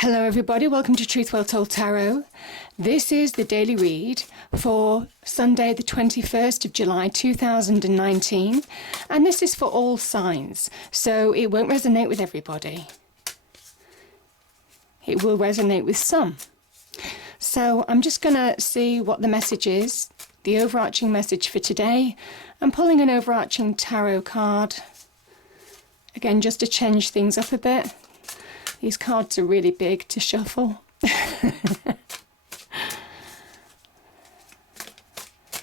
Hello everybody, welcome to Truth Well Told Tarot. This is the daily read for Sunday the 21st of July 2019, and this is for all signs, so it won't resonate with everybody. It will resonate with some. So I'm just going to see what the message is, the overarching message for today. I'm pulling an overarching tarot card, again just to change things up a bit. These cards are really big to shuffle.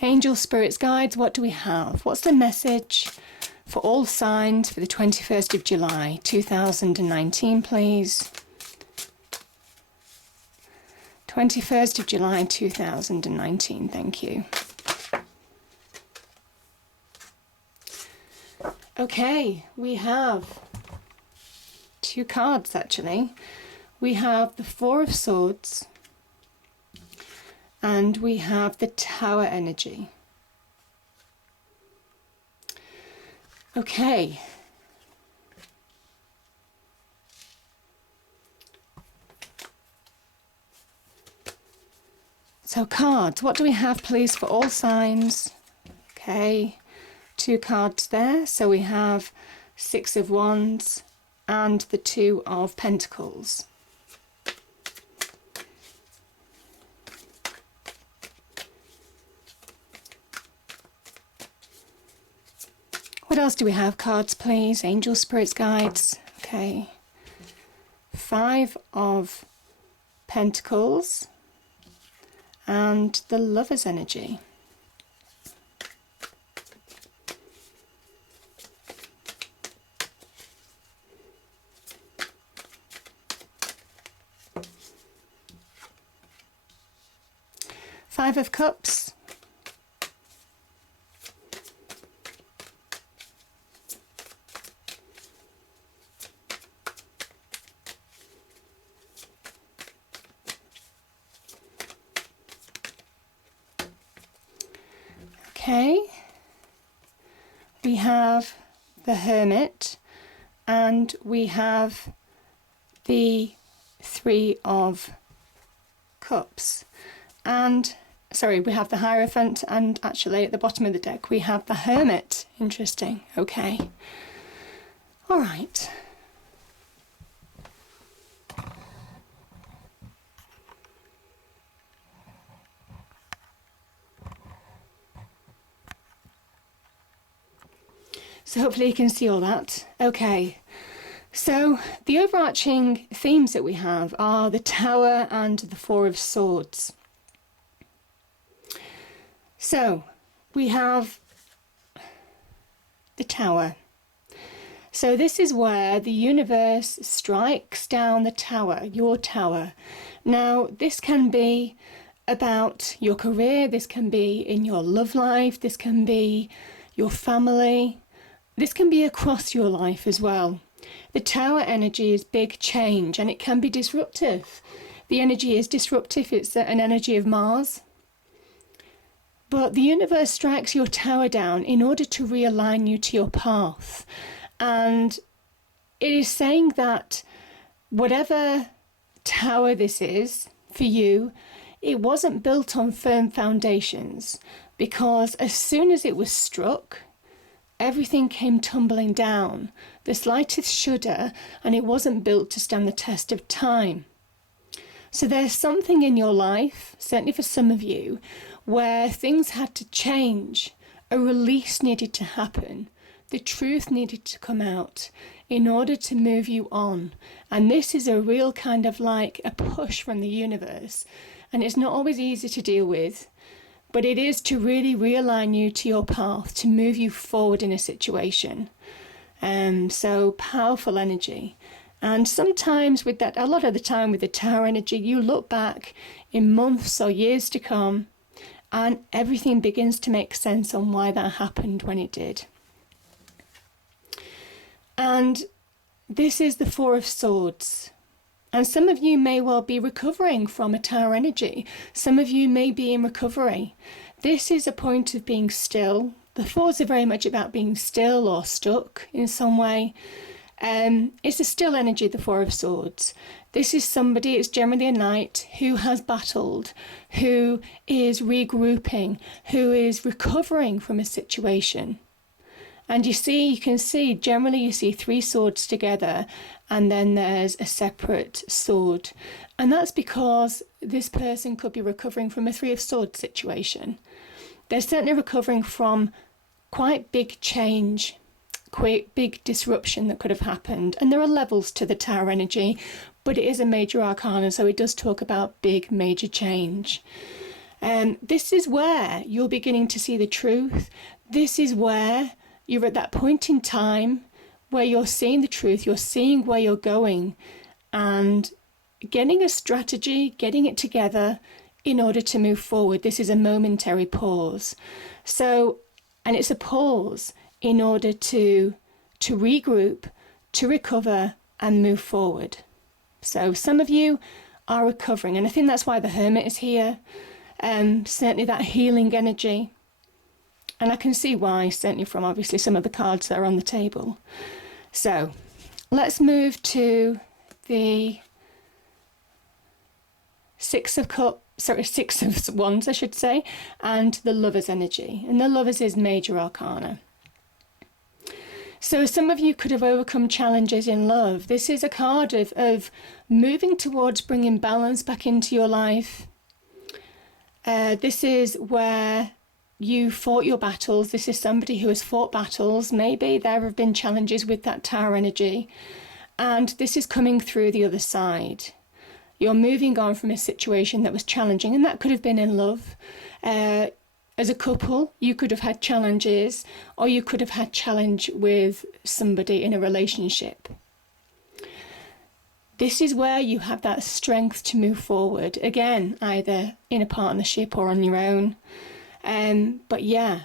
Angel, spirits, guides, what do we have? What's the message for all signs for the 21st of July 2019, please? 21st of July 2019, thank you. Okay, we have two cards actually. We have the Four of Swords and we have the Tower energy. Okay. So cards, what do we have please for all signs? Okay, two cards there. So we have Six of Wands and the Two of Pentacles. What else do we have? Cards, please. Angel, spirits, guides. Okay. Five of Pentacles and the Lover's energy. Five of Cups. Okay. We have the Hermit and we have the Three of Cups. And sorry, we have the Hierophant, and actually at the bottom of the deck we have the Hermit. Interesting. Okay. All right. So hopefully you can see all that. Okay. So the overarching themes that we have are the Tower and the Four of Swords. So we have the Tower. So this is where the universe strikes down the tower, your tower. Now this can be about your career, this can be in your love life, this can be your family, this can be across your life as well. The Tower energy is big change and it can be disruptive. The energy is disruptive, it's an energy of Mars. But the universe strikes your tower down in order to realign you to your path. And it is saying that whatever tower this is for you, it wasn't built on firm foundations, because as soon as it was struck, everything came tumbling down, the slightest shudder, and it wasn't built to stand the test of time. So there's something in your life, certainly for some of you, where things had to change, a release needed to happen, the truth needed to come out in order to move you on. And this is a real kind of like a push from the universe, and it's not always easy to deal with, but it is to really realign you to your path, to move you forward in a situation. So powerful energy. And sometimes with that, a lot of the time with the Tower energy, you look back in months or years to come and everything begins to make sense on why that happened when it did. And this is the Four of Swords. And some of you may well be recovering from a Tower energy. Some of you may be in recovery. This is a point of being still. The Fours are very much about being still or stuck in some way. It's a still energy, the Four of Swords. This is somebody, it's generally a knight who has battled, who is regrouping, who is recovering from a situation. And you can see, generally you see three swords together and then there's a separate sword. And that's because this person could be recovering from a Three of Swords situation. They're certainly recovering from quite big change, quite big disruption that could have happened. And there are levels to the Tower energy, but it is a major arcana, so it does talk about big major change. This is where you're beginning to see the truth. This is where you're at that point in time where you're seeing the truth, you're seeing where you're going and getting a strategy, getting it together in order to move forward. This is a momentary pause. So, and it's a pause in order to regroup, to recover and move forward. So some of you are recovering, and I think that's why the Hermit is here. Certainly that healing energy. And I can see why, certainly from obviously some of the cards that are on the table. So let's move to the Six of Wands, I should say, and the Lover's energy. And the Lover's is major arcana. So some of you could have overcome challenges in love. This is a card of moving towards bringing balance back into your life. This is where you fought your battles. This is somebody who has fought battles. Maybe there have been challenges with that Tower energy. And this is coming through the other side. You're moving on from a situation that was challenging, and that could have been in love. As a couple, you could have had challenges, or you could have had challenge with somebody in a relationship. This is where you have that strength to move forward. Again, either in a partnership or on your own. But yeah,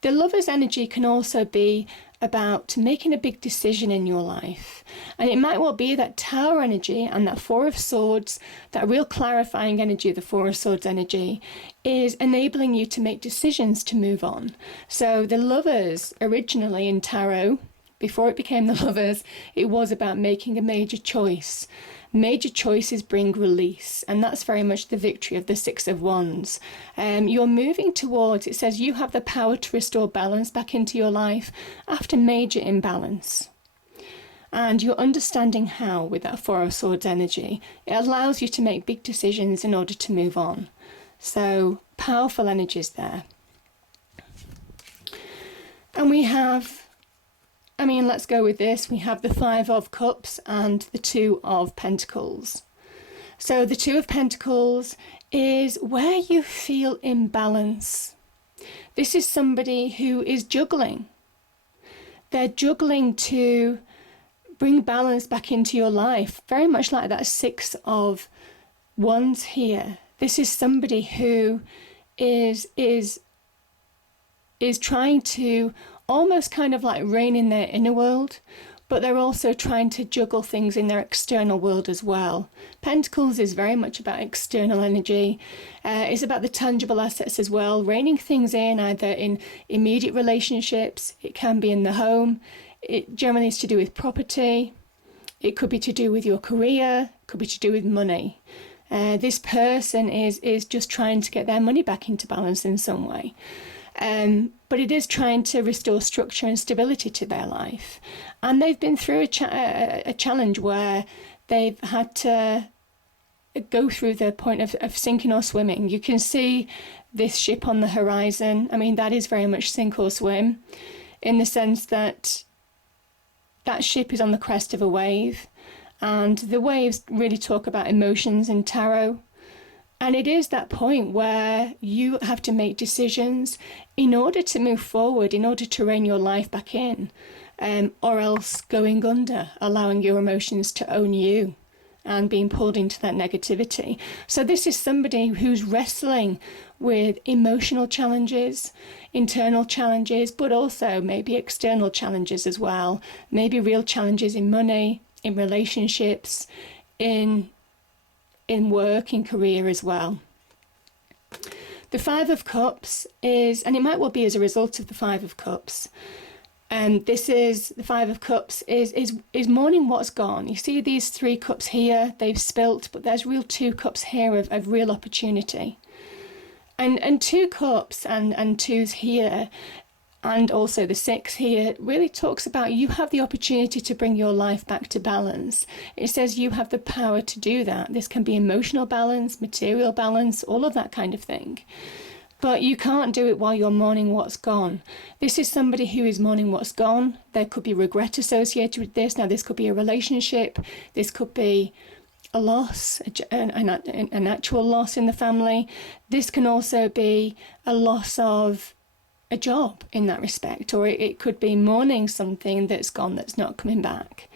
the Lover's energy can also be about making a big decision in your life. And it might well be that Tower energy and that Four of Swords, that real clarifying energy, the Four of Swords energy, is enabling you to make decisions to move on. So the Lovers originally in tarot, before it became the Lovers, it was about making a major choice. Major choices bring release, and that's very much the victory of the Six of Wands. You're moving towards, it says you have the power to restore balance back into your life after major imbalance. And you're understanding how with that Four of Swords energy. It allows you to make big decisions in order to move on. So powerful energies there. And we have, let's go with this. We have the Five of Cups and the Two of Pentacles. So the Two of Pentacles is where you feel imbalance. This is somebody who is juggling. They're juggling to bring balance back into your life, very much like that Six of Wands here. This is somebody who is trying to almost kind of like rein in their inner world, but they're also trying to juggle things in their external world as well. Pentacles is very much about external energy. It's about the tangible assets as well, reining things in either in immediate relationships. It can be in the home. It generally is to do with property. It could be to do with your career. It could be to do with money. This person is just trying to get their money back into balance in some way. But it is trying to restore structure and stability to their life. And they've been through a challenge where they've had to go through the point of sinking or swimming. You can see this ship on the horizon. That is very much sink or swim, in the sense that that ship is on the crest of a wave. And the waves really talk about emotions in tarot. And it is that point where you have to make decisions in order to move forward, in order to rein your life back in, or else going under, allowing your emotions to own you and being pulled into that negativity. So this is somebody who's wrestling with emotional challenges, internal challenges, but also maybe external challenges as well. Maybe real challenges in money, in relationships, in work, in career as well. The Five of Cups is, and it might well be as a result of the Five of Cups, This is the Five of Cups is mourning what's gone. You see these 3 cups here, they've spilt, but there's real 2 cups here of real opportunity. And 2 cups and 2s here, and also the 6 here, really talks about you have the opportunity to bring your life back to balance. It says you have the power to do that. This can be emotional balance, material balance, all of that kind of thing. But you can't do it while you're mourning what's gone. This is somebody who is mourning what's gone. There could be regret associated with this. Now, this could be a relationship. This could be a loss, an actual loss in the family. This can also be a loss of a job in that respect, or it could be mourning something that's gone, that's not coming back.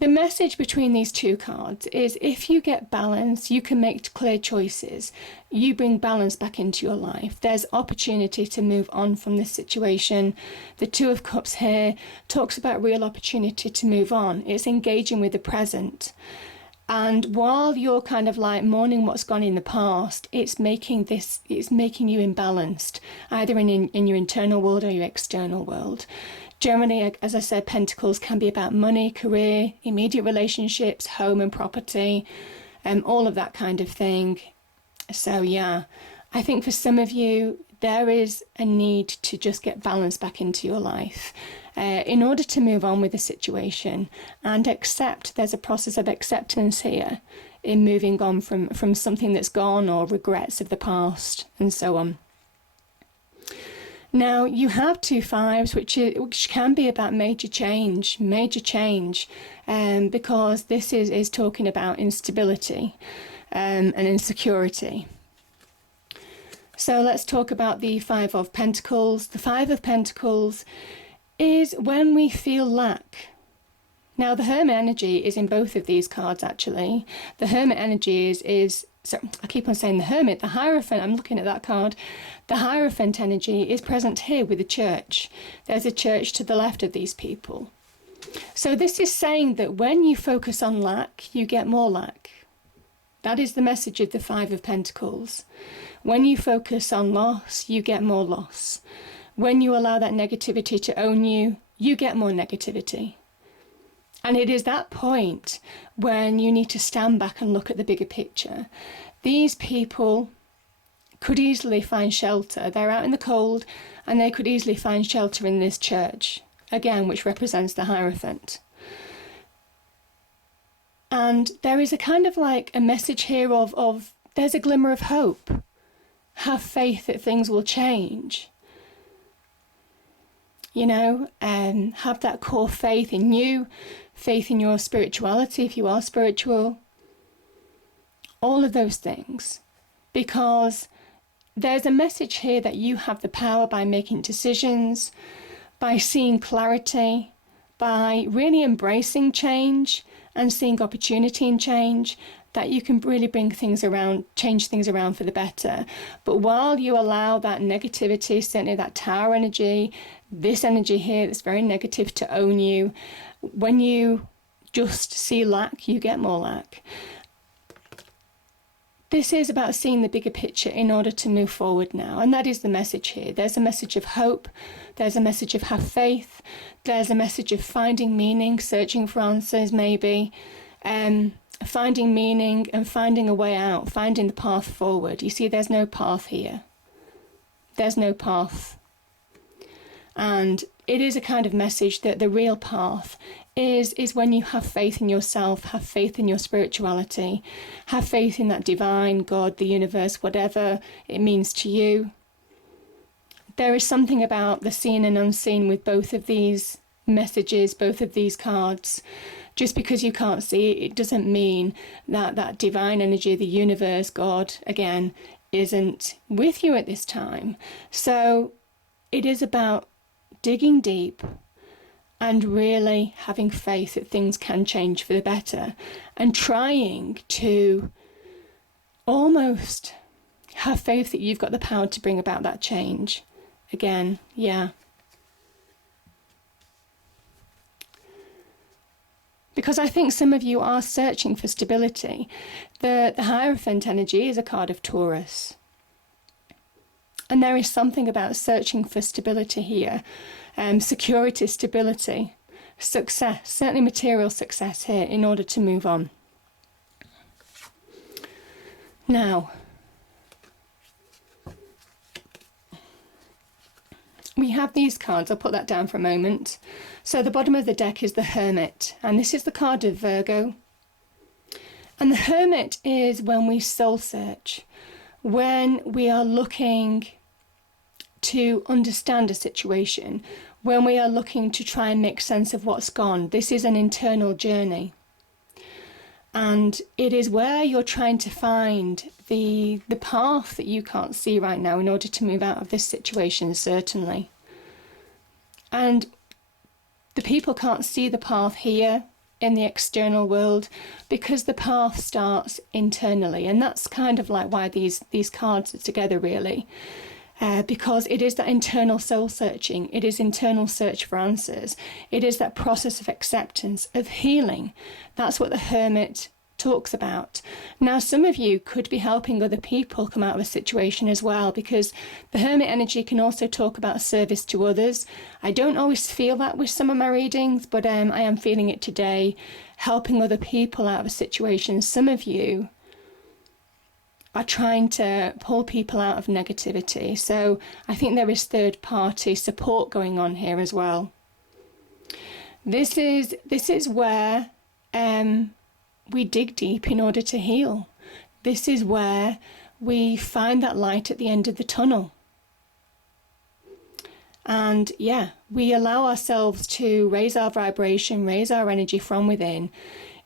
The message between these 2 cards is if you get balance, you can make clear choices. You bring balance back into your life. There's opportunity to move on from this situation. The 2 of Cups here talks about real opportunity to move on. It's engaging with the present. And while you're kind of like mourning what's gone in the past, it's making you imbalanced, either in your internal world or your external world. Generally, as I said, Pentacles can be about money, career, immediate relationships, home and property, all of that kind of thing. So yeah, I think for some of you, there is a need to just get balance back into your life in order to move on with the situation and accept. There's a process of acceptance here in moving on from something that's gone or regrets of the past and so on. Now, you have 2 5s, which can be about major change, because this is talking about instability and insecurity. So let's talk about the 5 of Pentacles. The 5 of Pentacles is when we feel lack. Now, the Hermit energy is in both of these cards, actually. The Hermit energy is so I keep on saying the Hermit, the Hierophant, I'm looking at that card. The Hierophant energy is present here with the church. There's a church to the left of these people. So this is saying that when you focus on lack, you get more lack. That is the message of the 5 of Pentacles. When you focus on loss, you get more loss. When you allow that negativity to own you, you get more negativity. And it is that point when you need to stand back and look at the bigger picture. These people could easily find shelter. They're out in the cold and they could easily find shelter in this church, again, which represents the Hierophant. And there is a kind of like a message here of there's a glimmer of hope. Have faith that things will change. You know, have that core faith in you, faith in your spirituality if you are spiritual. All of those things. Because there's a message here that you have the power by making decisions, by seeing clarity, by really embracing change and seeing opportunity in change, that you can really bring things around, change things around for the better. But while you allow that negativity, certainly that Tower energy, this energy here that's very negative to own you, when you just see lack, you get more lack. This is about seeing the bigger picture in order to move forward now. And that is the message here. There's a message of hope. There's a message of have faith. There's a message of finding meaning, searching for answers maybe. Finding meaning and finding a way out, finding the path forward. You see, there's no path here. There's no path. And it is a kind of message that the real path is when you have faith in yourself, have faith in your spirituality, have faith in that divine, God, the universe, whatever it means to you. There is something about the seen and unseen with both of these messages, both of these cards. Just because you can't see it, it doesn't mean that that divine energy, the universe, God, again, isn't with you at this time. So it is about digging deep and really having faith that things can change for the better and trying to almost have faith that you've got the power to bring about that change. Again, yeah. Because I think some of you are searching for stability. The Hierophant energy is a card of Taurus. And there is something about searching for stability here, security, stability, success, certainly material success here in order to move on. Now, we have these cards. I'll put that down for a moment. So the bottom of the deck is the Hermit, and this is the card of Virgo. And the Hermit is when we soul search, when we are looking to understand a situation, when we are looking to try and make sense of what's gone. This is an internal journey. And it is where you're trying to find the path that you can't see right now in order to move out of this situation, certainly. And the people can't see the path here in the external world because the path starts internally. And that's kind of like why these cards are together, really. Because it is that internal soul searching. It is internal search for answers. It is that process of acceptance, of healing. That's what the Hermit talks about. Now, some of you could be helping other people come out of a situation as well, because the Hermit energy can also talk about service to others. I don't always feel that with some of my readings, but I am feeling it today, helping other people out of a situation. Some of you are trying to pull people out of negativity. So I think there is third party support going on here as well. This is where we dig deep in order to heal. This is where we find that light at the end of the tunnel. And yeah, we allow ourselves to raise our vibration, raise our energy from within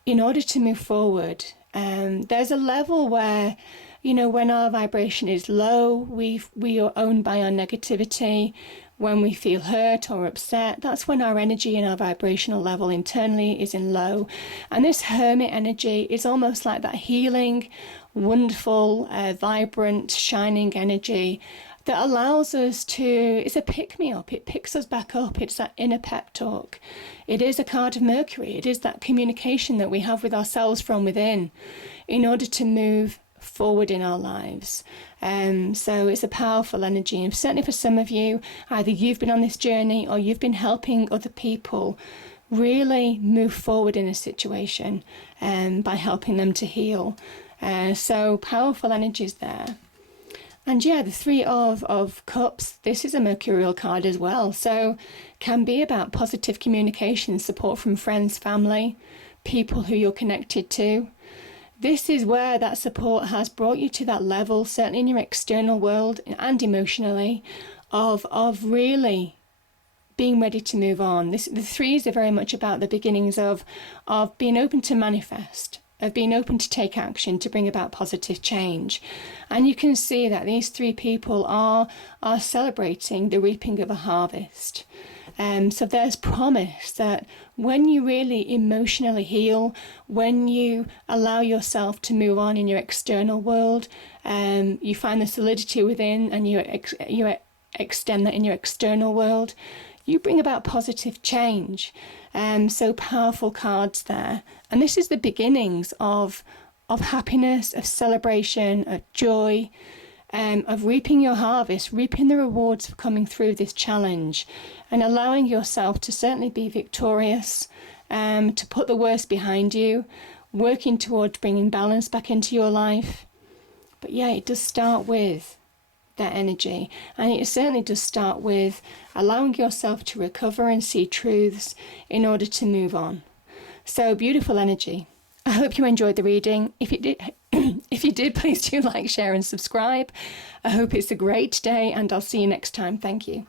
in order to move forward. There's a level where, you know, when our vibration is low, we are owned by our negativity. When we feel hurt or upset, that's when our energy and our vibrational level internally is in low. And this Hermit energy is almost like that healing, wonderful, vibrant, shining energy that allows us to, it's a pick-me-up, it picks us back up, it's that inner pep talk. It is a card of Mercury, it is that communication that we have with ourselves from within in order to move forward in our lives. So it's a powerful energy, and certainly for some of you, either you've been on this journey or you've been helping other people really move forward in a situation by helping them to heal. So powerful energies there. And yeah, the Three of Cups, this is a mercurial card as well. So can be about positive communication, support from friends, family, people who you're connected to. This is where that support has brought you to that level, certainly in your external world and emotionally, of really being ready to move on. The threes are very much about the beginnings of being open to manifest, of being open to take action, to bring about positive change. And you can see that these three people are celebrating the reaping of a harvest. So there's promise that when you really emotionally heal, when you allow yourself to move on in your external world, you find the solidity within and you extend that in your external world, you bring about positive change. So powerful cards there. And this is the beginnings of happiness, of celebration, of joy, of reaping your harvest, reaping the rewards for coming through this challenge and allowing yourself to certainly be victorious, to put the worst behind you, working towards bringing balance back into your life. But yeah, it does start with that energy, and it certainly does start with allowing yourself to recover and see truths in order to move on. So beautiful energy. I hope you enjoyed the reading. If you did, please do like, share and subscribe. I hope it's a great day, and I'll see you next time. Thank you.